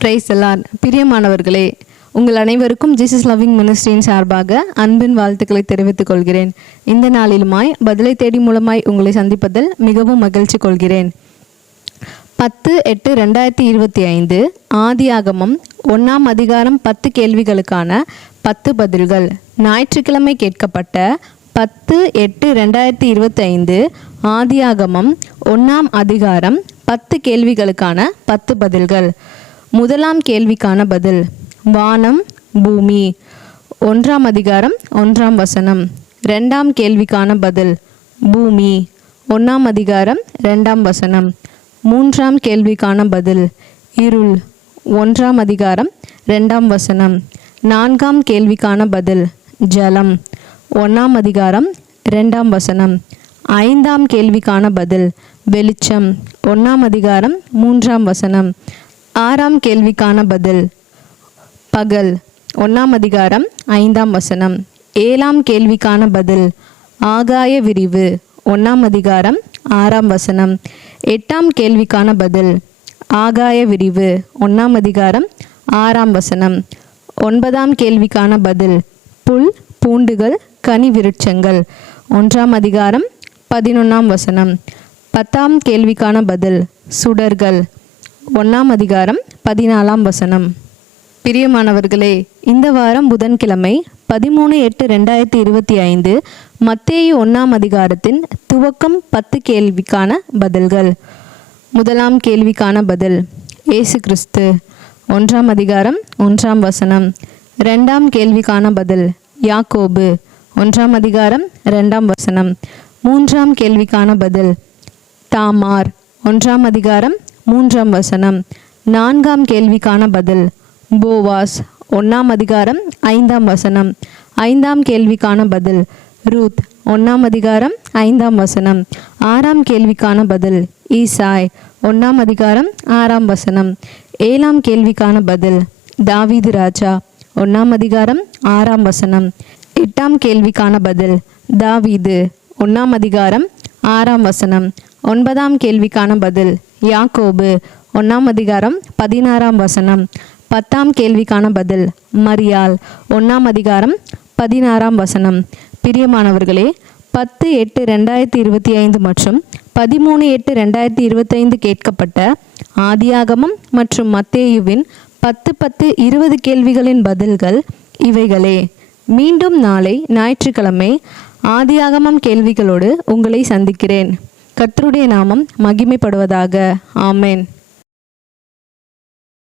Price எல்லாம் பிரியமானவர்களே உங்கள் அனைவருக்கும் ஜீசஸ் லவ்விங் மினிஸ்ட்ரியின் சார்பாக அன்பின் வாழ்த்துக்களை தெரிவித்துக் கொள்கிறேன். இந்த நாளிலுமாய் பதிலை தேடி மூலமாய் உங்களை சந்திப்பதில் மிகவும் மகிழ்ச்சி கொள்கிறேன். பத்து எட்டு ரெண்டாயிரத்தி இருபத்தி ஐந்து ஆதியாகமம் ஒன்றாம் அதிகாரம் பத்து கேள்விகளுக்கான பத்து பதில்கள். ஞாயிற்றுக்கிழமை கேட்கப்பட்ட பத்து எட்டு ரெண்டாயிரத்தி இருபத்தி ஐந்து ஆதியாகமம் ஒன்றாம் அதிகாரம் பத்து கேள்விகளுக்கான பத்து பதில்கள். முதலாம் கேள்விக்கான பதில் வானம் பூமி. ஒன்றாம் அதிகாரம் ஒன்றாம் வசனம். ரெண்டாம் கேள்விக்கான பதில் பூமி. ஒன்றாம் அதிகாரம் ரெண்டாம் வசனம். மூன்றாம் கேள்விக்கான பதில் இருள். ஒன்றாம் அதிகாரம் ரெண்டாம் வசனம். நான்காம் கேள்விக்கான பதில் ஜலம். ஒன்றாம் அதிகாரம் ரெண்டாம் வசனம். ஐந்தாம் கேள்விக்கான பதில் வெளிச்சம். ஒன்றாம் அதிகாரம் மூன்றாம் வசனம். ஆறாம் கேள்விக்கான பதில். பகல். ஒன்றாம் அதிகாரம் ஐந்தாம் வசனம். ஏழாம் கேள்விக்கான பதில். ஆகாய விரிவு. ஒன்றாம் அதிகாரம் ஆறாம் வசனம். எட்டாம் கேள்விக்கான பதில். ஆகாய விரிவு. ஒன்றாம் அதிகாரம் ஆறாம் வசனம். ஒன்பதாம் கேள்விக்கான பதில். புல் பூண்டுகள் கனி விருட்சங்கள். ஒன்றாம் அதிகாரம் பதினொன்றாம் வசனம். பத்தாம் கேள்விக்கான பதில். சுடர்கள். ஒன்றாம் அதிகாரம் பதினாலாம் வசனம். பிரியமானவர்களே இந்த வாரம் புதன்கிழமை பதிமூணு எட்டு ரெண்டாயிரத்தி இருபத்தி ஐந்து மத்தேயு ஒன்றாம் அதிகாரத்தின் துவக்கம் பத்து கேள்விக்கான பதில்கள். முதலாம் கேள்விக்கான பதில் இயேசு கிறிஸ்து. ஒன்றாம் அதிகாரம் ஒன்றாம் வசனம். ரெண்டாம் கேள்விக்கான பதில் யாக்கோபு. ஒன்றாம் அதிகாரம் ரெண்டாம் வசனம். மூன்றாம் கேள்விக்கான பதில் தாமார். ஒன்றாம் அதிகாரம் மூன்றாம் வசனம். நான்காம் கேள்விக்கான பதில். போவாஸ் ஒன்றாம் அதிகாரம் ஐந்தாம் வசனம். ஐந்தாம் கேள்விக்கான பதில். ரூத் ஒன்றாம் அதிகாரம் ஐந்தாம் வசனம். ஆறாம் கேள்விக்கான பதில். ஈசாய் ஒன்றாம் அதிகாரம் ஆறாம் வசனம். ஏழாம் கேள்விக்கான பதில். தாவீது ராஜா ஒன்றாம் அதிகாரம் ஆறாம் வசனம். எட்டாம் கேள்விக்கான பதில். தாவீது ஒன்றாம் அதிகாரம் ஆறாம் வசனம். ஒன்பதாம் கேள்விக்கான பதில் யாக்கோபு. ஒன்றாம் அதிகாரம் பதினாறாம் வசனம். பத்தாம் கேள்விக்கான பதில் மரியாள். ஒன்றாம் அதிகாரம் பதினாறாம் வசனம். பிரியமானவர்களே பத்து எட்டு ரெண்டாயிரத்தி இருபத்தி ஐந்து மற்றும் பதிமூணு எட்டு ரெண்டாயிரத்தி இருபத்தைந்து கேட்கப்பட்ட ஆதியாகமம் மற்றும் மத்தேயுவின் பத்து பத்து இருபது கேள்விகளின் பதில்கள் இவைகளே. மீண்டும் நாளை ஞாயிற்றுக்கிழமை ஆதியாகமம் கேள்விகளோடு உங்களை சந்திக்கிறேன். கர்த்தருடைய நாமம் மகிமைப்படுவதாக. ஆமென்.